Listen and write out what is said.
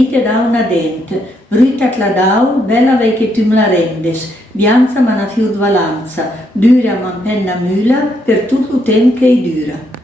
mite da una dent, brutat la dau, bella vei che tum la rendes, bianza ma na fiur valanza, dura man penna mula, per tutto tem che dura.